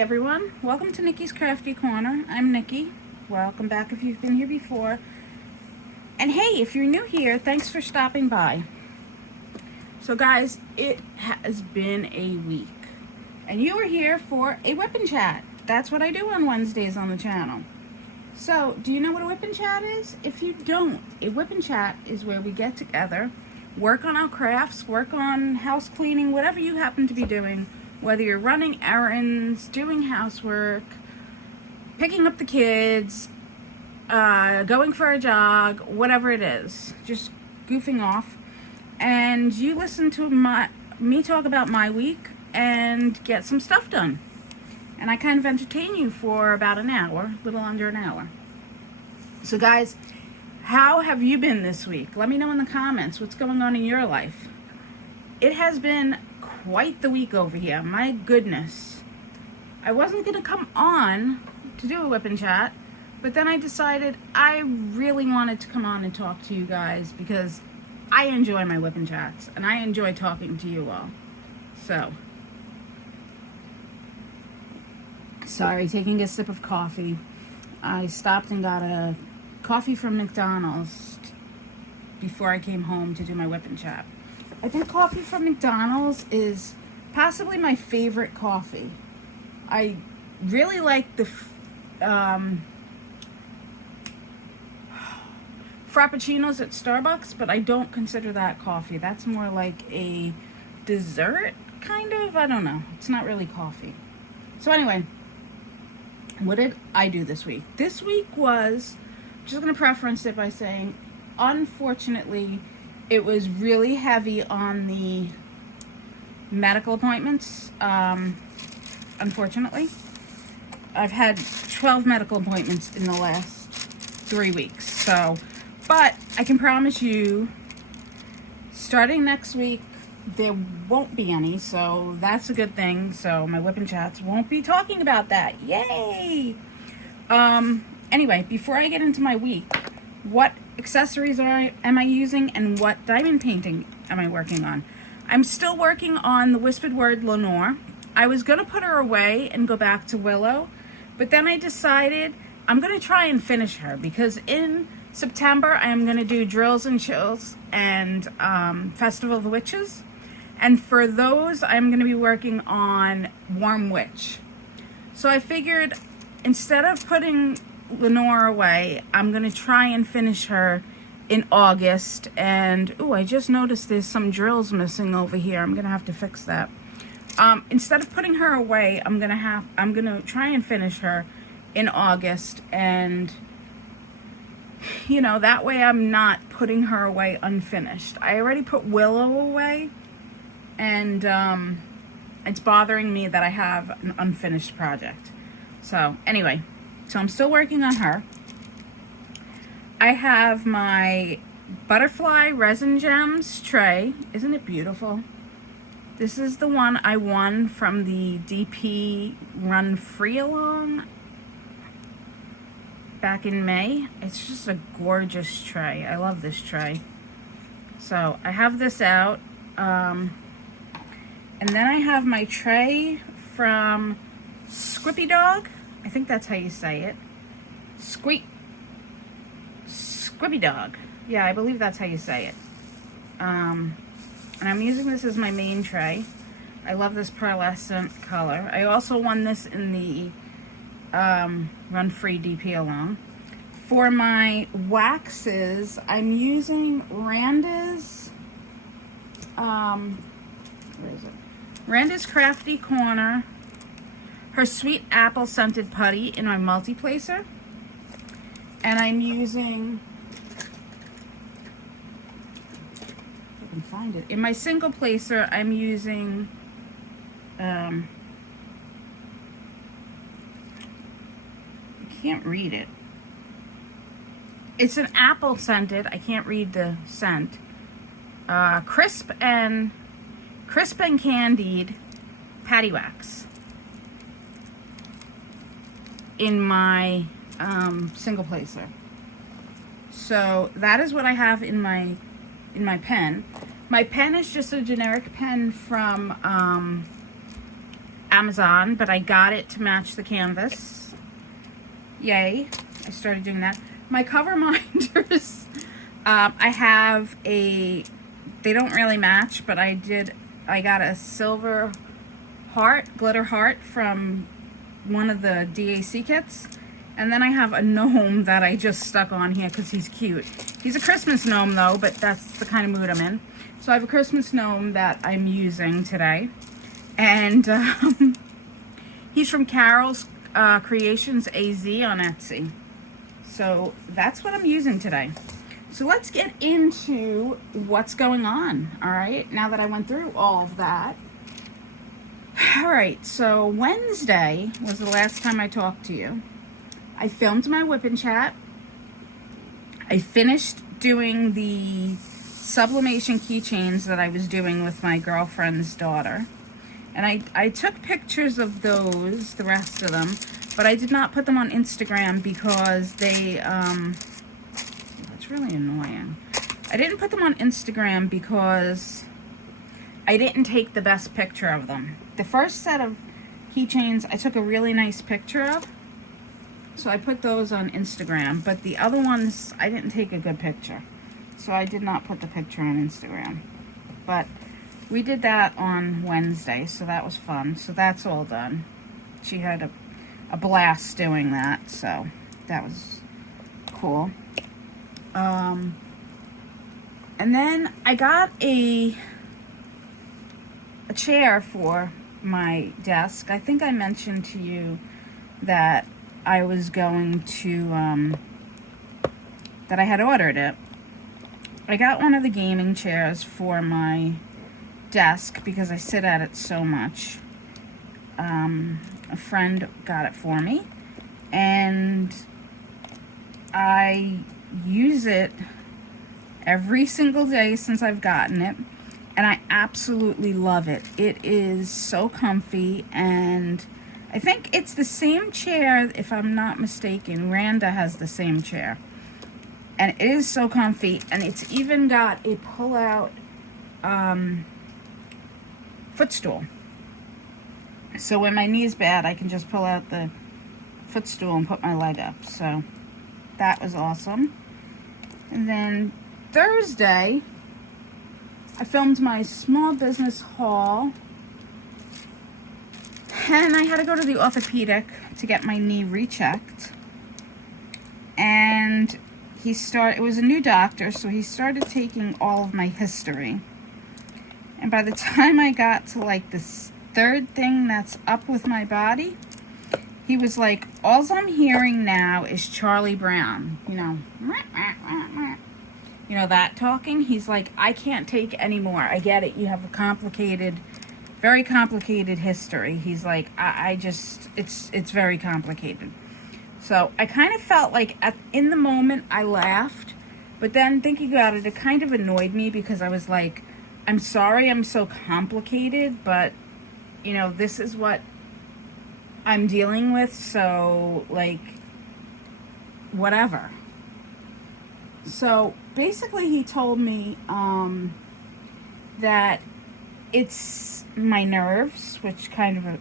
Hey everyone, welcome to Nikki's Crafty Corner. I'm Nikki. Welcome back if you've been here before. And hey, if you're new here, thanks for stopping by. So guys, it has been a week. And you are here for a Wip N Chat. That's what I do on Wednesdays on the channel. So, do you know what a Wip N Chat is? If you don't, a Wip N Chat is where we get together, work on our crafts, work on house cleaning, whatever you happen to be doing. Whether you're running errands, doing housework, picking up the kids, going for a jog, whatever it is, just goofing off. And you listen to me talk about my week and get some stuff done. And I kind of entertain you for about an hour, a little under an hour. So guys, how have you been this week? Let me know in the comments what's going on in your life. It has been quite the week over here. My goodness. I wasn't going to come on to do a Wip N Chat, but then I decided I really wanted to come on and talk to you guys because I enjoy my Wip N Chats and I enjoy talking to you all. So, sorry, taking a sip of coffee. I stopped and got a coffee from McDonald's before I came home to do my Wip N Chat. I think coffee from McDonald's is possibly my favorite coffee. I really like the Frappuccinos at Starbucks, but I don't consider that coffee. That's more like a dessert, kind of. I don't know. It's not really coffee. So anyway, what did I do this week? This week was, I'm just going to preference it by saying, unfortunately, it was really heavy on the medical appointments, unfortunately. I've had 12 medical appointments in the last 3 weeks. So, but I can promise you, starting next week, there won't be any. So that's a good thing. So my Wip N Chats won't be talking about that. Yay! Anyway, before I get into my week, what accessories am I using and what diamond painting am I working on? I'm still working on the Whispered Word Lenore. I was going to put her away and go back to Willow, but then I decided I'm going to try and finish her because in September I am going to do Drills and Chills and Festival of the Witches. And for those, I'm going to be working on Warm Witch. So I figured instead of putting Lenore away, I'm going to try and finish her in August. And, ooh, I just noticed there's some drills missing over here. I'm going to have to fix that. Instead of putting her away, I'm going to try and finish her in August. And, you know, that way I'm not putting her away unfinished. I already put Willow away. And it's bothering me that I have an unfinished project. So, anyway. So I'm still working on her. I have my Butterfly Resin Gems tray. Isn't it beautiful? This is the one I won from the DP Run Free Along back in May. It's just a gorgeous tray. I love this tray. So I have this out. And then I have my tray from Squippy Dog. I think that's how you say it. Squippy Dog. Yeah, I believe that's how you say it. And I'm using this as my main tray. I love this pearlescent color. I also won this in the Run Free DP Along. For my waxes, I'm using Randa's, where is it? Randa's Crafty Corner. Her Sweet Apple Scented Putty in my multi-placer. And I'm using, if I can find it, in my single placer, I'm using, I can't read it. It's an apple scented, I can't read the scent. Crisp and Candied Patty Wax. In my single placer. So that is what I have in my pen. My pen is just a generic pen from Amazon, but I got it to match the canvas. Yay. I started doing that. My cover minders, I have they don't really match, but I got a silver heart, glitter heart from one of the DAC kits. And then I have a gnome that I just stuck on here because he's cute. He's a Christmas gnome though, but that's the kind of mood I'm in. So I have a Christmas gnome that I'm using today. And he's from Carol's Creations AZ on Etsy. So that's what I'm using today. So let's get into what's going on, all right? Now that I went through all of that. All right, so Wednesday was the last time I talked to you. I filmed my Wip N Chat. I finished doing the sublimation keychains that I was doing with my girlfriend's daughter. And I took pictures of those, the rest of them, but I did not put them on Instagram because they, that's really annoying. I didn't put them on Instagram because I didn't take the best picture of them. The first set of keychains I took a really nice picture of, so I put those on Instagram, but the other ones I didn't take a good picture, so I did not put the picture on Instagram. But we did that on Wednesday, so that was fun. So that's all done. She had a blast doing that, so that was cool. And then I got a chair for my desk. I think I mentioned to you that I was going to, that I had ordered it. I got one of the gaming chairs for my desk because I sit at it so much. A friend got it for me, and I use it every single day since I've gotten it, and I absolutely love it. It is so comfy, and I think it's the same chair, if I'm not mistaken. Randa has the same chair, and it is so comfy, and it's even got a pull-out footstool. So when my knee's bad, I can just pull out the footstool and put my leg up. So that was awesome. And then Thursday, I filmed my small business haul. And I had to go to the orthopedic to get my knee rechecked. And it was a new doctor, so he started taking all of my history. And by the time I got to like this third thing that's up with my body, he was like, all I'm hearing now is Charlie Brown, you know, that talking. He's like, I can't take any more. I get it. You have a very complicated history. He's like, it's very complicated. So I kind of felt like in the moment I laughed, but then thinking about it, it kind of annoyed me because I was like, I'm sorry I'm so complicated, but this is what I'm dealing with, so like whatever. So basically he told me that it's my nerves, which kind of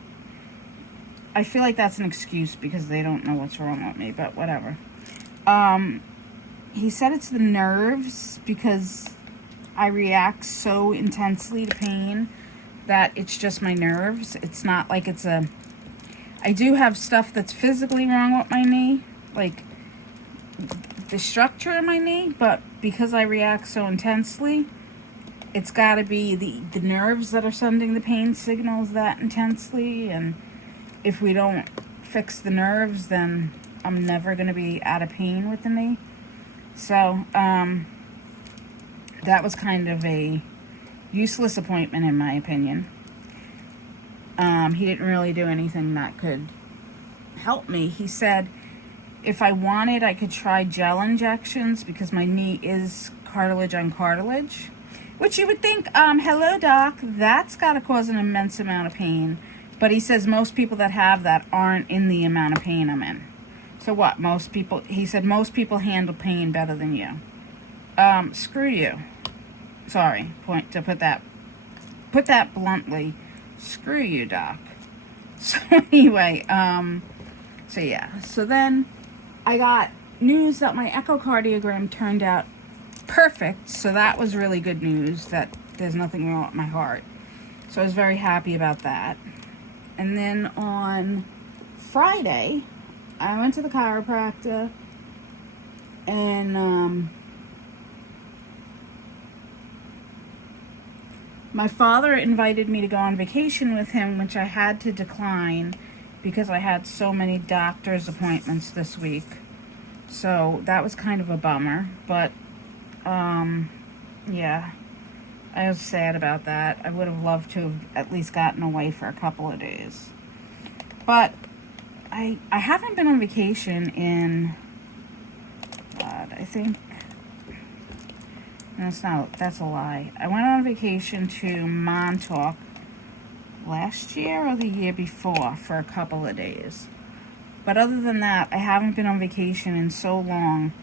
I feel like that's an excuse because they don't know what's wrong with me, but whatever. He said it's the nerves because I react so intensely to pain that it's just my nerves. It's not like I do have stuff that's physically wrong with my knee, like the structure of my knee, but because I react so intensely, it's got to be the nerves that are sending the pain signals that intensely, and if we don't fix the nerves, then I'm never going to be out of pain with the knee. So, that was kind of a useless appointment in my opinion. He didn't really do anything that could help me. He said if I wanted, I could try gel injections because my knee is cartilage on cartilage, which you would think, hello doc, that's got to cause an immense amount of pain. But he says most people that have that aren't in the amount of pain I'm in. So what? He said most people handle pain better than you. Screw you. Sorry, put that bluntly. Screw you, doc. So anyway, so yeah. So then I got news that my echocardiogram turned out perfect. So that was really good news, that there's nothing wrong with my heart. So I was very happy about that. And then on Friday, I went to the chiropractor, and my father invited me to go on vacation with him, which I had to decline because I had so many doctor's appointments this week. So that was kind of a bummer, but yeah, I was sad about that. I would have loved to have at least gotten away for a couple of days. But I haven't been on vacation in, I think, that's a lie. I went on vacation to Montauk last year or the year before for a couple of days. But other than that, I haven't been on vacation in so long,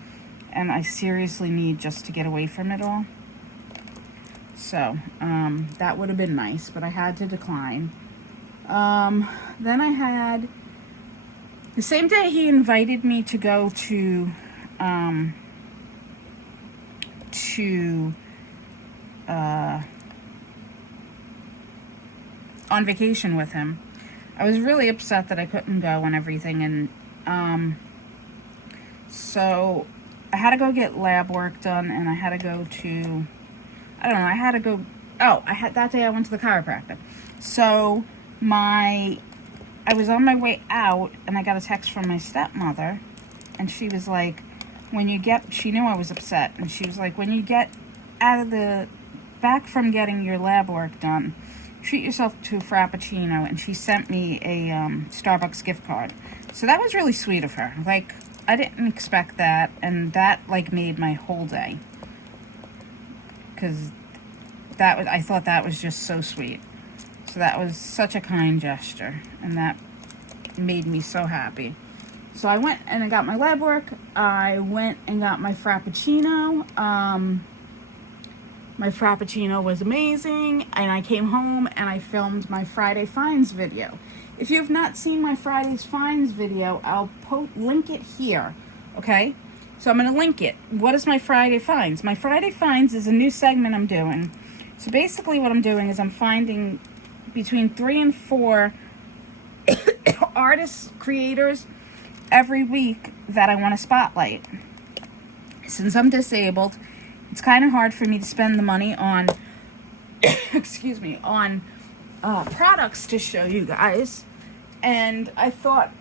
and I seriously need just to get away from it all. So, that would have been nice, but I had to decline. Then I had, the same day he invited me to go on vacation with him. I was really upset that I couldn't go and everything, and so I had to go get lab work done, and I had to go to, that day I went to the chiropractor. So I was on my way out, and I got a text from my stepmother, and she was like, she knew I was upset, and she was like, when you get back from getting your lab work done, treat yourself to a Frappuccino. And she sent me a Starbucks gift card. So that was really sweet of her. Like, I didn't expect that, and that, like, made my whole day. Because I thought that was just so sweet. So that was such a kind gesture, and that made me so happy. So I went and I got my lab work. I went and got my Frappuccino. My Frappuccino was amazing, and I came home and I filmed my Friday Finds video. If you have not seen my Friday's Finds video, I'll link it here, okay? So I'm going to link it. What is my Friday Finds? My Friday Finds is a new segment I'm doing. So basically what I'm doing is I'm finding between 3 and 4 artists, creators, every week that I want to spotlight. Since I'm disabled, it's kind of hard for me to spend the money on products to show you guys. And I thought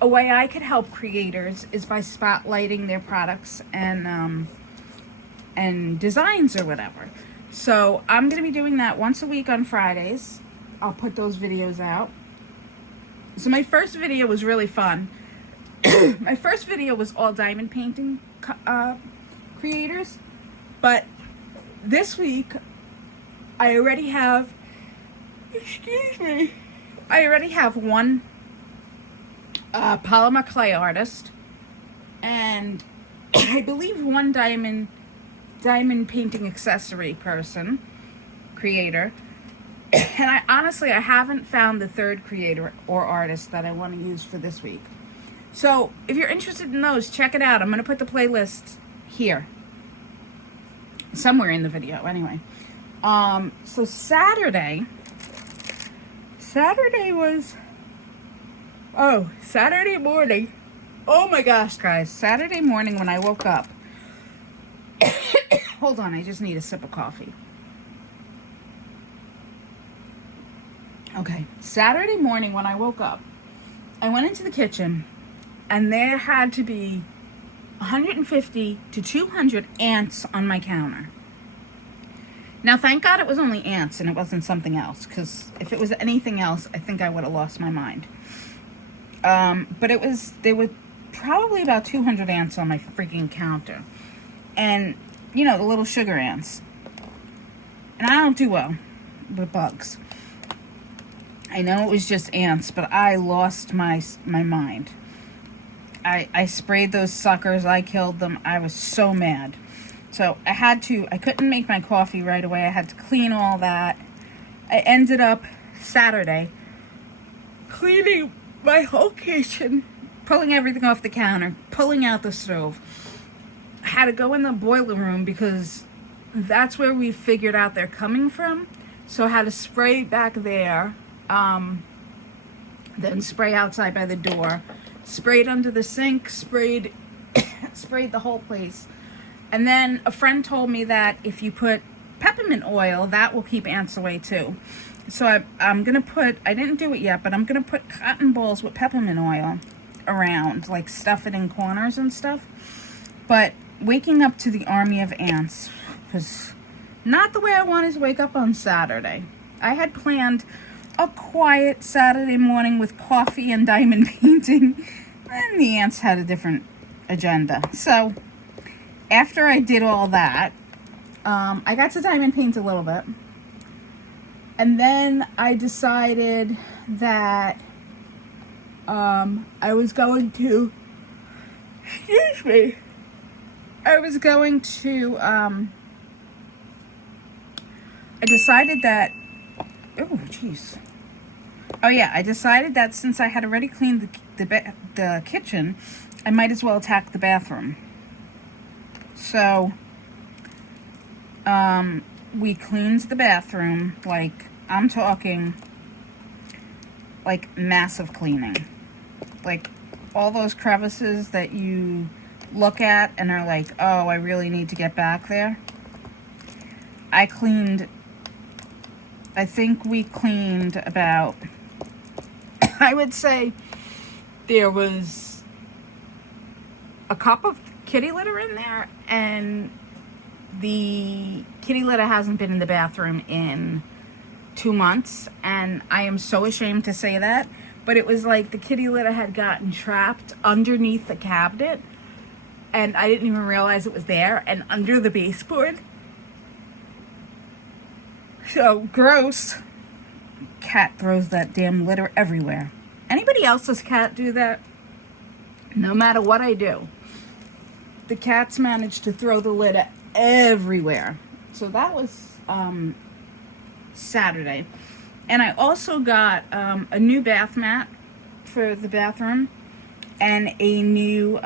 a way I could help creators is by spotlighting their products and designs or whatever. So I'm going to be doing that once a week on Fridays. I'll put those videos out. So my first video was really fun. My first video was all diamond painting creators. But this week, I already have one polymer clay artist, and I believe one diamond painting accessory creator. And I haven't found the third creator or artist that I want to use for this week. So if you're interested in those, check it out. I'm going to put the playlist here, somewhere in the video, anyway. So Saturday morning. Oh my gosh, guys. Saturday morning when I woke up. Hold on, I just need a sip of coffee. Okay, Saturday morning when I woke up, I went into the kitchen, and there had to be 150 to 200 ants on my counter. Now, thank God it was only ants and it wasn't something else, because if it was anything else, I think I would have lost my mind. But there were probably about 200 ants on my freaking counter. And, you know, the little sugar ants. And I don't do well with bugs. I know it was just ants, but I lost my mind. I sprayed those suckers. I killed them. I was so mad. So I couldn't make my coffee right away. I had to clean all that. I ended up Saturday cleaning my whole kitchen, pulling everything off the counter, pulling out the stove. I had to go in the boiler room because that's where we figured out they're coming from. So I had to spray back there, then spray outside by the door, sprayed under the sink, sprayed the whole place. And then a friend told me that if you put peppermint oil, that will keep ants away too. So I'm going to put, I didn't do it yet, but I'm going to put cotton balls with peppermint oil around, like stuff it in corners and stuff. But waking up to the army of ants was not the way I wanted to wake up on Saturday. I had planned a quiet Saturday morning with coffee and diamond painting, and the ants had a different agenda. So after I did all that, I got to diamond paint a little bit. And then I decided that I was going to, I decided that, I decided that since I had already cleaned the kitchen, I might as well attack the bathroom. So, we cleaned the bathroom, like, I'm talking, like, massive cleaning. Like, all those crevices that you look at and are like, oh, I really need to get back there. I think we cleaned about, I would say there was a cup of kitty litter in there, and the kitty litter hasn't been in the bathroom in 2 months, and I am so ashamed to say that, but it was like the kitty litter had gotten trapped underneath the cabinet, and I didn't even realize it was there, and under the baseboard. So gross. Cat throws that damn litter everywhere. Anybody else's cat do that? No matter what I do, the cats manage to throw the litter everywhere. So that was Saturday. And I also got a new bath mat for the bathroom and a new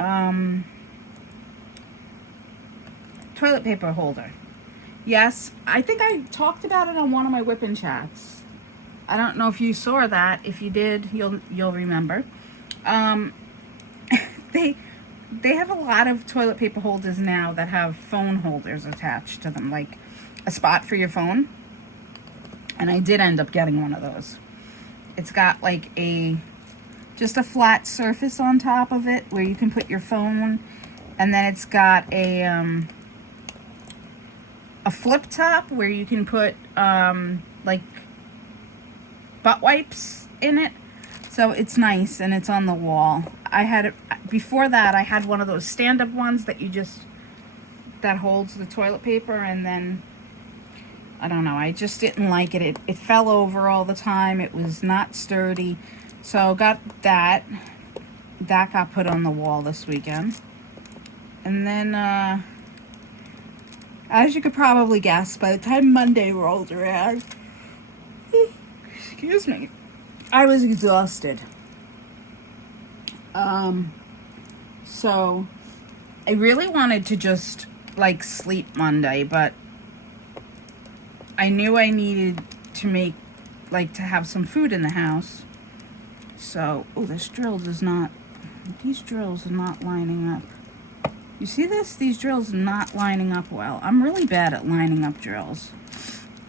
toilet paper holder. Yes, I think I talked about it on one of my Wip N Chats. I don't know if you saw that. If you did, you'll remember. They have a lot of toilet paper holders now that have phone holders attached to them, like a spot for your phone. And I did end up getting one of those. It's got like just a flat surface on top of it where you can put your phone, and then it's got a flip top where you can put like butt wipes in it. So it's nice, and it's on the wall. Before that, I had one of those stand-up ones that holds the toilet paper, and then, I don't know, I just didn't like it. It fell over all the time. It was not sturdy. So got that. That got put on the wall this weekend. And then, as you could probably guess, by the time Monday rolled around, excuse me, I was exhausted. So I really wanted to just like sleep Monday, but I knew I needed to have some food in the house. So, these drills are not lining up. You see this? These drills are not lining up well. I'm really bad at lining up drills.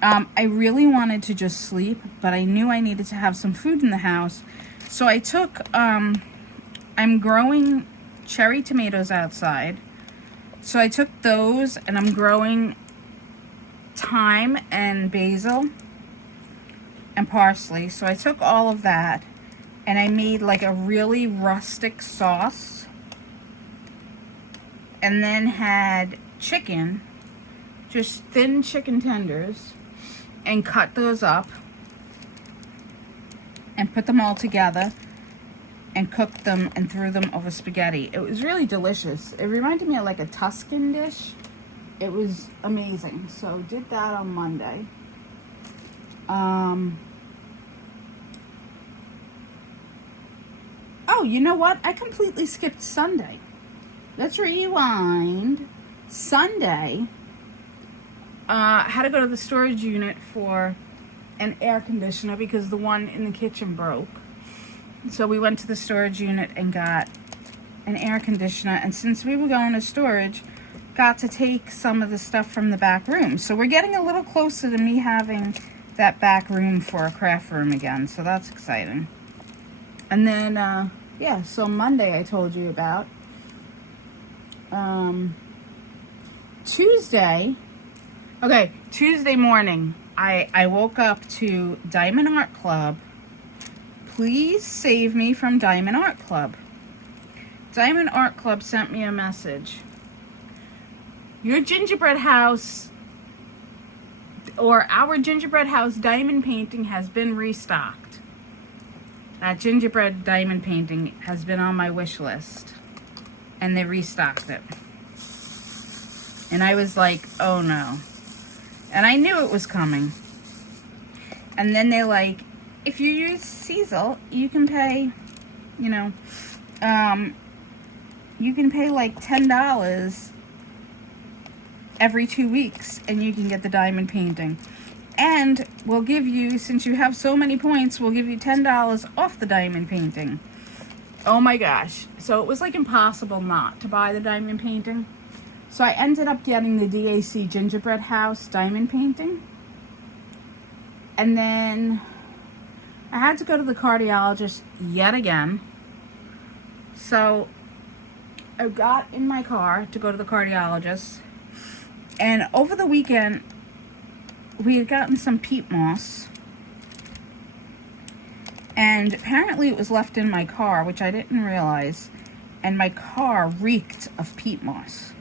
I really wanted to just sleep, but I knew I needed to have some food in the house. So I took, I'm growing cherry tomatoes outside. So I took those, and I'm growing thyme and basil and parsley. So I took all of that, and I made like a really rustic sauce, and then had chicken, just thin chicken tenders, and cut those up and put them all together and cooked them and threw them over spaghetti. It was really delicious. It reminded me of like a Tuscan dish. It was amazing. So did that on Monday. Oh, you know what? I completely skipped Sunday. Let's rewind. Sunday, I had to go to the storage unit for an air conditioner because the one in the kitchen broke. So we went to the storage unit and got an air conditioner. And since we were going to storage, got to take some of the stuff from the back room. So we're getting a little closer to me having that back room for a craft room again. So that's exciting. And then, yeah, so Monday I told you about. Tuesday morning, I woke up to Diamond Art Club. Please save me from Diamond Art Club. Diamond Art Club sent me a message. Your gingerbread house, or our gingerbread house diamond painting has been restocked. That gingerbread diamond painting has been on my wish list. And they restocked it. And I was like, oh no. And I knew it was coming. And then they're like, if you use Cecil, you can pay, you can pay like $10 every 2 weeks and you can get the diamond painting. And we'll give you, since you have so many points, we'll give you $10 off the diamond painting. Oh my gosh. So it was like impossible not to buy the diamond painting. So I ended up getting the DAC Gingerbread House diamond painting. And then I had to go to the cardiologist yet again. So I got in my car to go to the cardiologist. And over the weekend, we had gotten some peat moss. And apparently it was left in my car, which I didn't realize. And my car reeked of peat moss.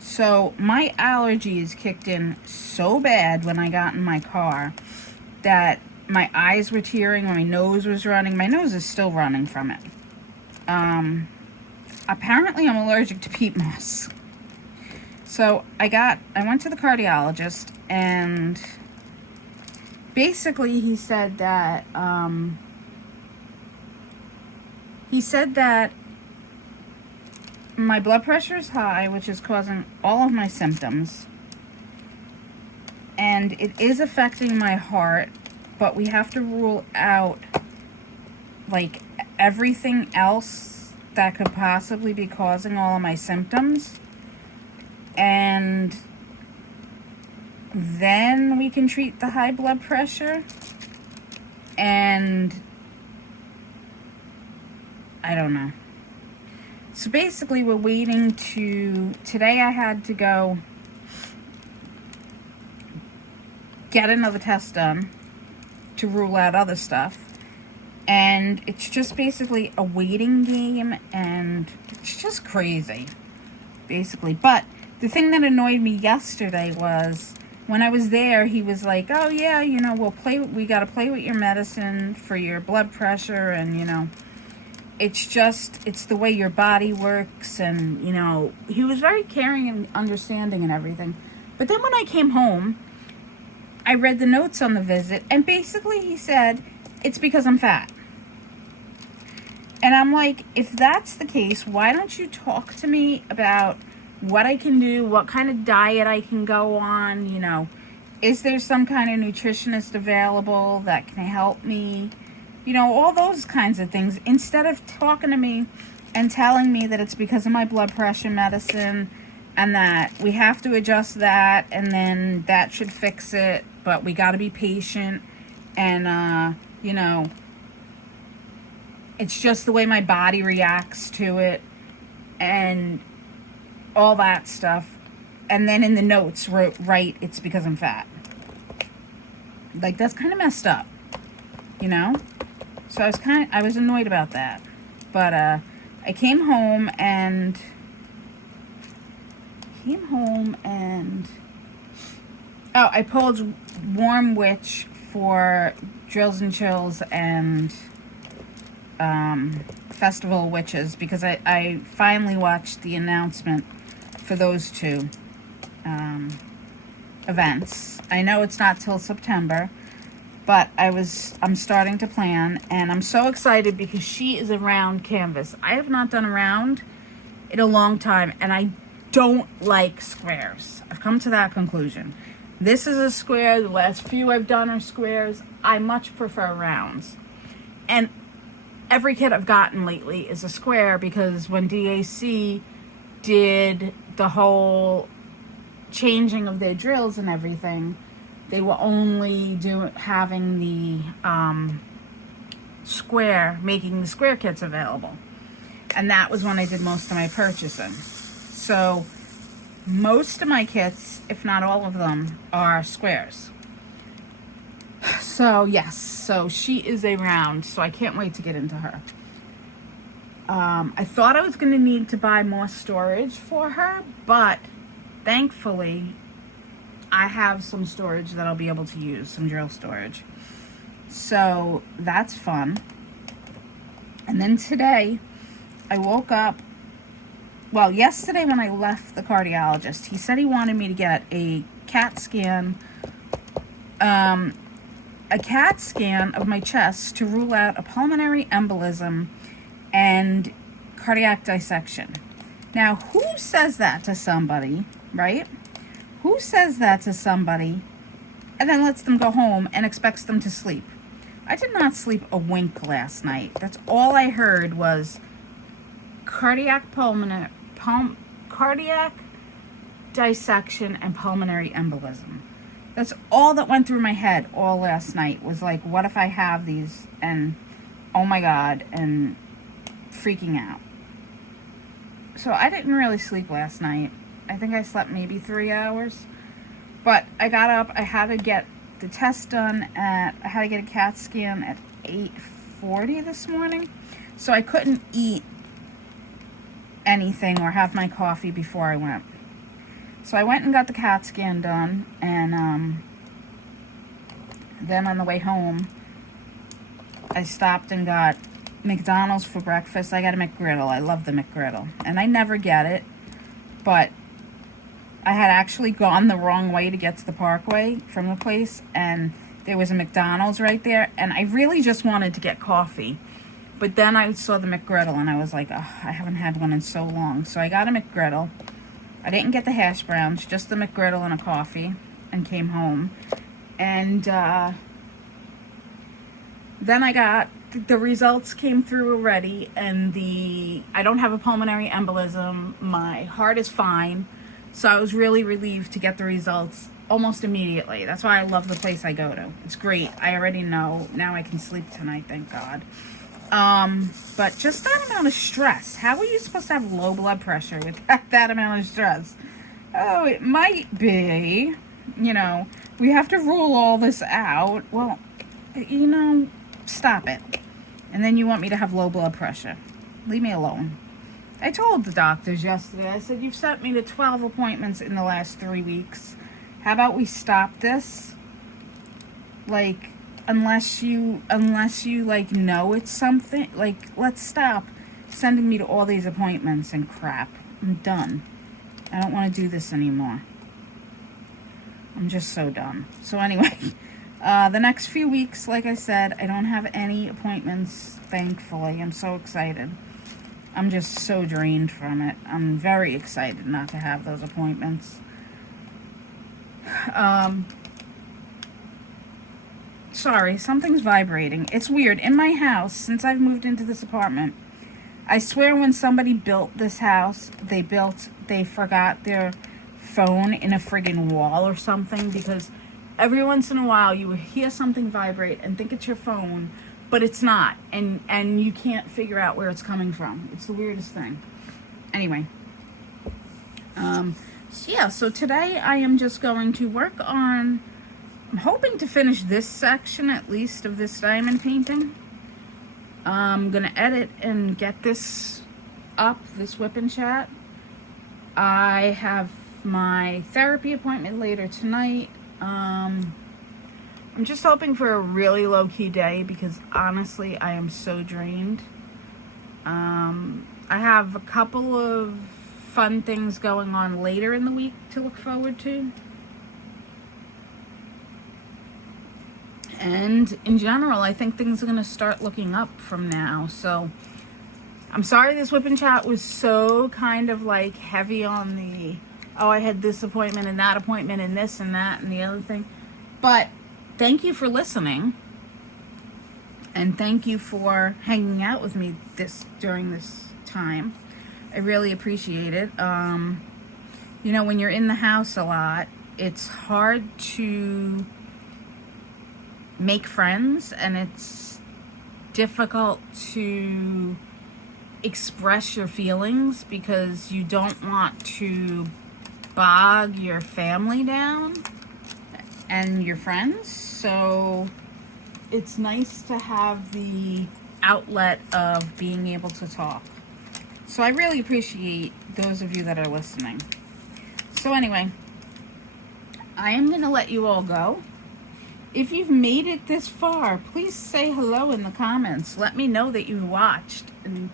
So my allergies kicked in so bad when I got in my car that my eyes were tearing, my nose was running. My nose is still running from it. Apparently I'm allergic to peat moss. So I went to the cardiologist, and basically he said that my blood pressure is high, which is causing all of my symptoms. And it is affecting my heart, but we have to rule out like everything else that could possibly be causing all of my symptoms. And then we can treat the high blood pressure. And I don't know. So basically we're waiting today I had to go get another test done to rule out other stuff. And it's just basically a waiting game, and it's just crazy, basically. But the thing that annoyed me yesterday was when I was there, he was like, oh yeah, we got to play with your medicine for your blood pressure, and it's the way your body works, and he was very caring and understanding and everything. But then when I came home, I read the notes on the visit, and basically he said it's because I'm fat. And I'm like, if that's the case, why don't you talk to me about what I can do, what kind of diet I can go on, is there some kind of nutritionist available that can help me? All those kinds of things, instead of talking to me and telling me that it's because of my blood pressure medicine and that we have to adjust that and then that should fix it, but we got to be patient and, it's just the way my body reacts to it and all that stuff. And then in the notes write it's because I'm fat. Like, that's kind of messed up, So I was annoyed about that. But I came home and I pulled Warm Witch for Drills and Chills and Festival of Witches, because I finally watched the announcement for those two events. I know it's not till September, But I'm starting to plan, and I'm so excited because she is a round canvas. I have not done a round in a long time, and I don't like squares. I've come to that conclusion. This is a square. The last few I've done are squares. I much prefer rounds. And every kit I've gotten lately is a square, because when DAC did the whole changing of their drills and everything, they were only having the making the square kits available. And that was when I did most of my purchasing. So most of my kits, if not all of them, are squares. So yes, so she is a round, so I can't wait to get into her. I thought I was going to need to buy more storage for her, but thankfully I have some storage that I'll be able to use, some drill storage. So that's fun. And then today I woke up, well, yesterday when I left the cardiologist, he said he wanted me to get a CAT scan of my chest to rule out a pulmonary embolism and cardiac dissection. Now, who says that to somebody, right? Who says that to somebody and then lets them go home and expects them to sleep? I did not sleep a wink last night. That's all I heard was cardiac dissection and pulmonary embolism. That's all that went through my head all last night, was like, what if I have these, and oh my God, and freaking out. So I didn't really sleep last night. I think I slept maybe 3 hours, but I got up. I had to get the test done I had to get a CAT scan at 8:40 this morning, so I couldn't eat anything or have my coffee before I went. So I went and got the CAT scan done, and then on the way home, I stopped and got McDonald's for breakfast. I got a McGriddle. I love the McGriddle, and I never get it, but I had actually gone the wrong way to get to the Parkway from the place, and there was a McDonald's right there, and I really just wanted to get coffee. But then I saw the McGriddle, and I was like, oh, I haven't had one in so long. So I got a McGriddle. I didn't get the hash browns, just the McGriddle and a coffee, and came home. And then I got, the results came through already, and I don't have a pulmonary embolism. My heart is fine. So I was really relieved to get the results almost immediately. That's why I love the place I go to. It's great. I already know. Now I can sleep tonight, thank God. But just that amount of stress. How are you supposed to have low blood pressure with that amount of stress? Oh, it might be, we have to rule all this out. Well, stop it. And then you want me to have low blood pressure. Leave me alone. I told the doctors yesterday, I said, you've sent me to 12 appointments in the last 3 weeks. How about we stop this? Like, unless you know it's something, let's stop sending me to all these appointments and crap. I'm done. I don't want to do this anymore. I'm just so done. So anyway, the next few weeks, like I said, I don't have any appointments, thankfully. I'm so excited. I'm just so drained from it. I'm very excited not to have those appointments. Sorry, something's vibrating. It's weird. In my house, since I've moved into this apartment, I swear when somebody built this house, they forgot their phone in a friggin' wall or something, because every once in a while you will hear something vibrate and think it's your phone, but it's not, and you can't figure out where it's coming from. It's the weirdest thing. Anyway, so today I am just going to work on, I'm hoping to finish this section at least of this diamond painting. I'm gonna edit and get this up, this Wip N Chat. I have my therapy appointment later tonight. I'm just hoping for a really low-key day, because honestly I am so drained. I have a couple of fun things going on later in the week to look forward to, And in general, I think things are going to start looking up from now. So I'm sorry this Wip N Chat was so kind of like heavy on the, oh, I had this appointment and that appointment and this and that and the other thing. But thank you for listening. And thank you for hanging out with me during this time. I really appreciate it. You know, when you're in the house a lot, it's hard to make friends, and it's difficult to express your feelings because you don't want to bog your family down and your friends. So it's nice to have the outlet of being able to talk. So I really appreciate those of you that are listening. So anyway, I am going to let you all go. If you've made it this far, please say hello in the comments. Let me know that you watched. And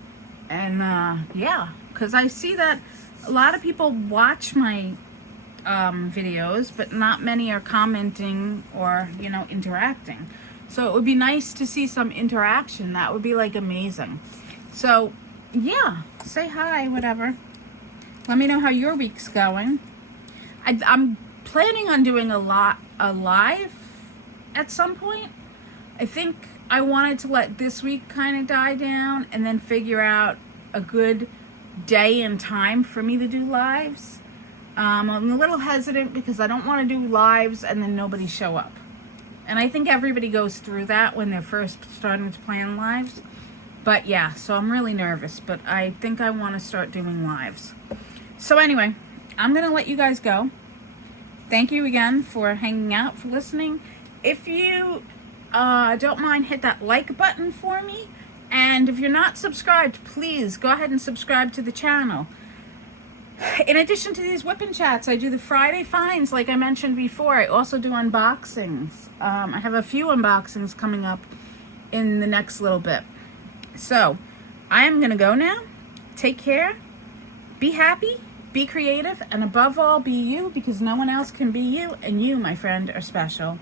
yeah, because I see that a lot of people watch my videos, but not many are commenting or, you know, interacting. So it would be nice to see some interaction. That would be like amazing. So yeah, say hi, whatever. Let me know how your week's going. I'm planning on doing a live at some point. I think I wanted to let this week kind of die down and then figure out a good day and time for me to do lives. I'm a little hesitant because I don't want to do lives and then nobody show up. And I think everybody goes through that when they're first starting to plan lives. But yeah, so I'm really nervous, but I think I want to start doing lives. So anyway, I'm going to let you guys go. Thank you again for hanging out, for listening. If you don't mind, hit that like button for me. And if you're not subscribed, please go ahead and subscribe to the channel. In addition to these Wip N Chats, I do the Friday finds, like I mentioned before. I also do unboxings. I have a few unboxings coming up in the next little bit. So, I am going to go now. Take care. Be happy. Be creative. And above all, be you, because no one else can be you. And you, my friend, are special.